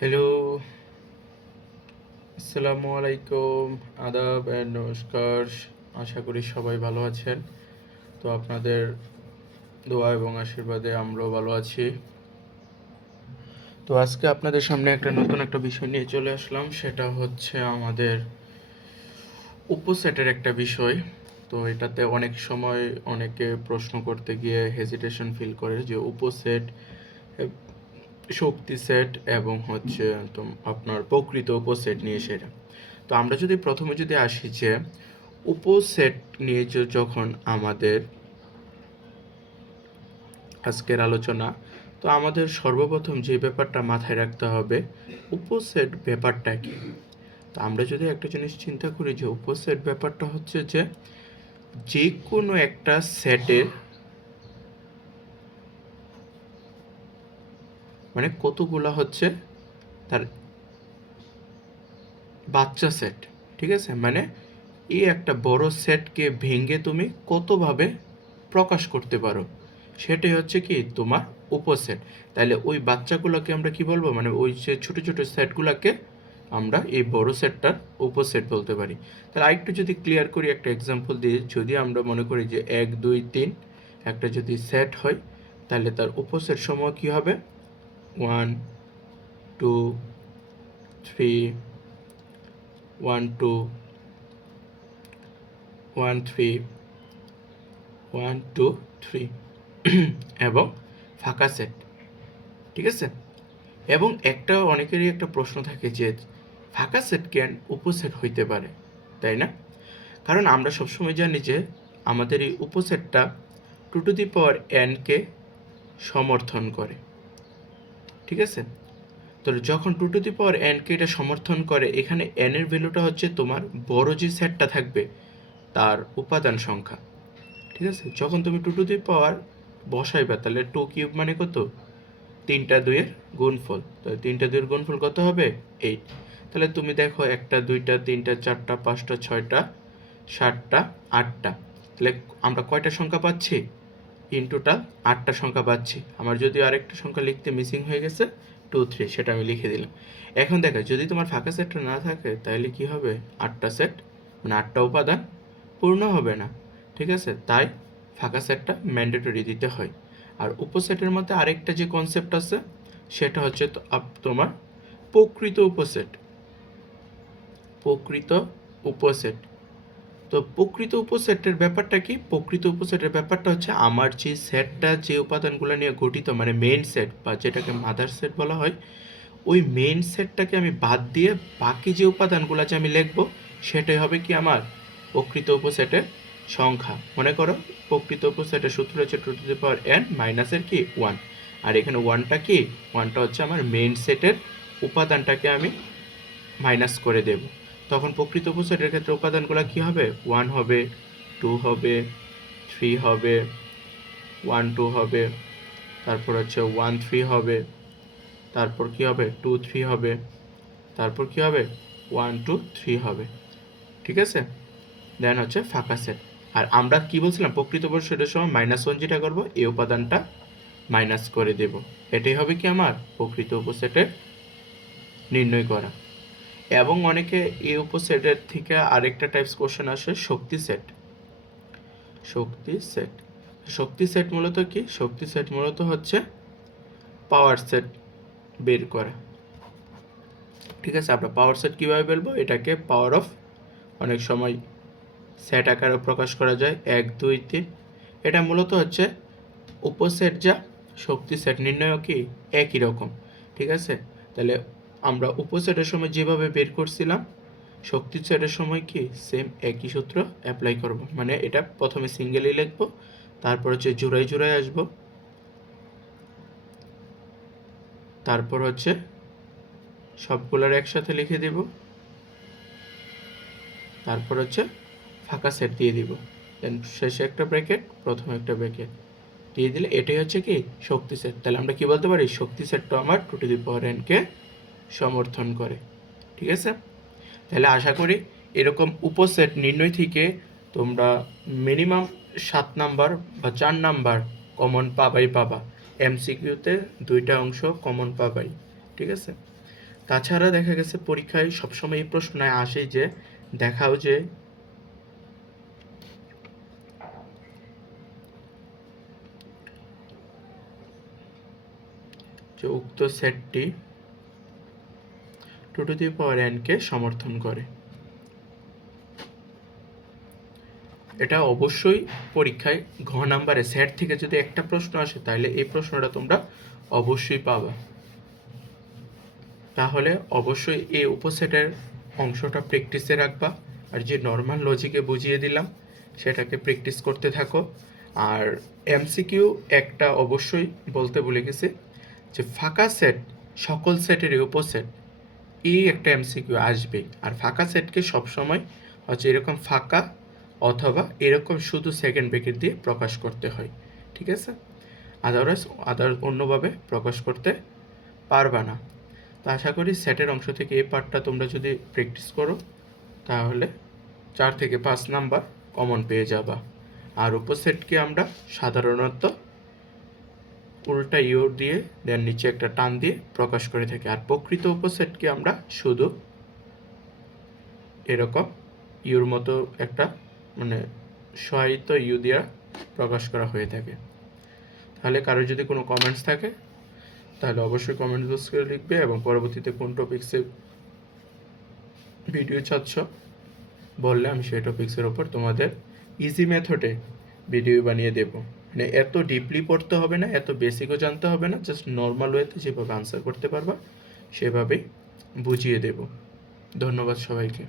Hello, আসসালামু আলাইকুম, আদাব অ্যান্ড নমস্কার। আশা করি সবাই ভালো আছেন। তো আপনাদের দোয়া এবং আশীর্বাদে আমরাও ভালো আছি। তো আজকে আপনাদের সামনে নতুন একটা বিষয় নিয়ে চলে আসলাম, সেটা হচ্ছে আমাদের উপসেটের একটা বিষয়। তো এটাতে অনেক সময় অনেকে প্রশ্ন করতে গিয়ে হেজিটেশন ফিল করে যে উপসেট, শক্তি সেট এবং হচ্ছে আপনার প্রকৃত উপসেট নিয়ে সেটা। তো আমরা যদি প্রথমে আসি যে উপসেট নিয়ে যখন আমাদের আজকের আলোচনা, তো আমাদের সর্বপ্রথম যে ব্যাপারটা মাথায় রাখতে হবে, উপসেট ব্যাপারটা কি। তো আমরা যদি একটা জিনিস চিন্তা করি যে উপসেট ব্যাপারটা হচ্ছে যে কোনো একটা সেটের মানে কতগুলা হচ্ছে তার বাচ্চা সেট, ঠিক আছে? মানে এই একটা বড় সেটকে ভেঙে তুমি কতভাবে প্রকাশ করতে পারো, সেটাই হচ্ছে কি তোমার উপসেট। তাহলে ওই বাচ্চাগুলোকে আমরা কি বলবো, মানে ওই যে ছোট ছোট সেটগুলোকে আমরা এই বড় সেটটার উপসেট বলতে পারি। তাহলে আরেকটু যদি ক্লিয়ার করি একটা এক্সাম্পল দিয়ে, যদি আমরা মনে করি যে 1 2 3 একটা যদি সেট হয়, তাহলে তার উপসেট সমূহ কি হবে? 1 2 3 1 2 1 2 3 এবং ফাঁকা সেট, ঠিক আছে? এবং অনেকেরই একটা প্রশ্ন থাকে যে ফাঁকা সেট কেন উপসেট হইতে পারে, তাই না? কারণ আমরা সবসময় জানি যে আমাদের এই উপসেটটা 2 to the power n কে সমর্থন করে, ঠিক আছে? তো যখন 2 to the power n কে এটা সমর্থন করে, এখানে n এর ভ্যালুটা হচ্ছে তোমার বড় যে সেটটা থাকবে তার উপাদান সংখ্যা, ঠিক আছে? যখন তুমি 2 to the power বসাইবা, তাহলে 2 কিউব মানে কত? 3টা 2-এর গুণফল। তো 3টা 2-এর গুণফল কত হবে? 8। তাহলে তুমি দেখো 1টা 2টা 3টা 4টা 5টা 6টা 7টা 8টা, তাহলে আমরা কয়টা সংখ্যা পাচ্ছি? ইন টোটাল 8টা সংখ্যা পাচ্ছি। আমার যদিও আরেকটা সংখ্যা লিখতে মিসিং হয়ে গেছে, 2 3, সেটা আমি লিখে দিলাম। এখন দেখো যদি তোমার ফাঁকা সেটটা না থাকে, তাহলে কি হবে? 8টা সেট মানে 8টা উপাদান পূর্ণ হবে না, ঠিক আছে? তাই ফাঁকা সেটটা ম্যান্ডেটরি দিতে হয়। আর উপসেটের মধ্যে আরেকটা যে কনসেপ্ট আছে, সেটা হচ্ছে তোমার প্রকৃত উপসেট। প্রকৃত উপসেট। তো প্রকৃত উপসেটের ব্যাপারটা কি? প্রকৃত উপসেটের ব্যাপারটা হচ্ছে আমার যে সেটটা যে উপাদানগুলো নিয়ে গঠিত, মানে মেইন সেট বা যেটাকে মাদার সেট বলা হয়, ওই মেইন সেটটাকে আমি বাদ দিয়ে বাকি যে উপাদানগুলো আছে আমি লিখবো, সেটাই হবে কি আমার প্রকৃত উপসেটের সংখ্যা। মনে করো প্রকৃত উপসেটের সূত্র হচ্ছে 2 to the power n মাইনাসের কি 1। আর এখানে ওয়ানটা কি? ওয়ানটা হচ্ছে আমার মেইন সেটের উপাদানটাকে আমি মাইনাস করে দেব। তখন প্রকৃত উপসেটের ক্ষেত্রে উপাদানগুলো কি হবে? 1 হবে, 2 হবে, 3 হবে, 1 2 হবে, তারপর হচ্ছে 1 3 হবে, তারপর কি হবে? 2 3 হবে, তারপর কি হবে? 1 2 3 হবে, ঠিক আছে? দেন হচ্ছে ফাঁকা সেট। আর আমরা কি বলছিলাম? প্রকৃত উপসেটের সময় -1 যেটা করব, এই উপাদানটা মাইনাস করে দেব। এটাই হবে কি আমার প্রকৃত উপসেটের নির্ণয় করা। এবং অনেকে এই উপসেটের থেকে আরেকটা টাইপস কোশ্চেন আসে, শক্তি সেট। শক্তি সেট, শক্তি সেট মূলত কি? শক্তি সেট মূলত হচ্ছে পাওয়ার সেট বের করা, ঠিক আছে? আমরা পাওয়ার সেট কীভাবে বলবো? এটাকে পাওয়ার অফ অনেক সময় সেট আকারে প্রকাশ করা যায়, 1 2 3। এটা মূলত হচ্ছে উপসেট যা শক্তি সেট নির্ণয় কি একই রকম, ঠিক আছে? তাহলে আমরা উপসেটের সময় যেভাবে বের করছিলাম, শক্তি সেটের সময় কি সেম একই সূত্র অ্যাপ্লাই করব। মানে এটা প্রথমে সিঙ্গেলি লিখবো, তারপর হচ্ছে জোড়ায় জোড়ায় আসবো, তারপর হচ্ছে সবগুলোর একসাথে লিখে দেব, তারপর হচ্ছে ফাঁকা সেট দিয়ে দিব, দেন শেষে একটা ব্র্যাকেট, প্রথমে একটা ব্র্যাকেট দিয়ে দিলে এটাই হচ্ছে কি শক্তি সেট। তাহলে আমরা কি বলতে পারি? শক্তি সেটটা আমার 2 to the power n কে সমর্থন করে, ঠিক আছে? তাহলে আশা করি এরকম উপসেট নির্ণয় থেকে তোমরা মিনিমাম 7 নাম্বার বা 4 নাম্বার কমন পাবা। এমসিকিউতে 2টা অংশ কমন পাবাই, ঠিক আছে? তাছাড়া দেখা গেছে পরীক্ষায় সবসময় এই প্রশ্নটায় আসে যে দেখাও যে উক্ত সেটটি 2n কে সমর্থন করে। এটা অবশ্যই পরীক্ষায় ঘ নাম্বারে সেট থেকে যদি একটা প্রশ্ন আসে তাহলে এই প্রশ্নটা তোমরা অবশ্যই পাবা। তাহলে অবশ্যই এই উপসেটের অংশটা প্র্যাকটিসে রাখবা, আর যে নর্মাল লজিকে বুঝিয়ে দিলাম সেটাকে প্র্যাকটিস করতে থাকো। আর এমসিকিউ একটা অবশ্যই বলতে ভুলে গেছি যে ফাঁকা সেট সকল সেটেরই উপসেট, এই একটা এমসিকিউ আসবেই। আর ফাঁকা সেটকে সবসময় হচ্ছে এরকম ফাঁকা অথবা এরকম শুধু সেকেন্ড ব্র্যাকেট দিয়ে প্রকাশ করতে হয়, ঠিক আছে? আদার্স অন্যভাবে প্রকাশ করতে পারবা না। তো আশা করি সেটের অংশ থেকে এই পার্টটা তোমরা যদি প্র্যাকটিস করো তাহলে 4 থেকে 5 নাম্বার কমন পেয়ে যাবা। আর উপসেটকে আমরা সাধারণত উল্টা ইউর দিয়ে দেন নিচে একটা টান দিয়ে প্রকাশ করে থাকি। আর প্রকৃত উপসেটকে আমরা শুধু এরকম ইউর মতো একটা মানে সহায়িত ইউ দিয়ে প্রকাশ করা হয়ে থাকে। তাহলে কারোর যদি কোনো কমেন্টস থাকে তাহলে অবশ্যই কমেন্ট বক্স করে লিখবে, এবং পরবর্তীতে কোন টপিক্সে ভিডিও চাচ্ছ বললে আমি সেই টপিক্সের ওপর তোমাদের ইজি মেথডে ভিডিও বানিয়ে দেব। মানে এত ডিপলি পড়তে হবে না, এত বেসিকও জানতে হবে না, জাস্ট নর্মাল ওয়েতে যেভাবে আনসার করতে পারবা সেভাবেই বুঝিয়ে দেব। ধন্যবাদ সবাইকে।